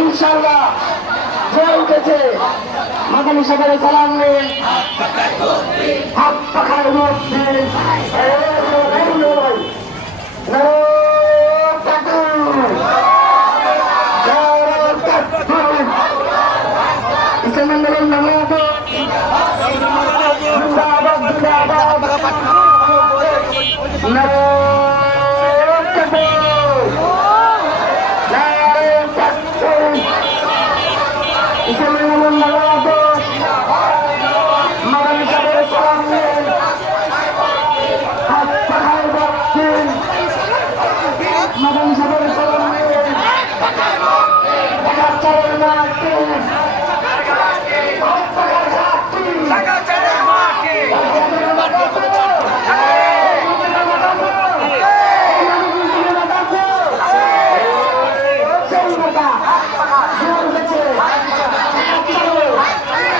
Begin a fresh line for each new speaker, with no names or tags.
ইনশাআল্লাহ যে উঠেছে মাদানী সাগরে সালাম নেই হাত পাখার রূপ নেই নামাজ জিন্দাবাদ জিন্দাবাদ। নারায়ণ তাকবীর নারায়ণ তাকবীর ইসলামের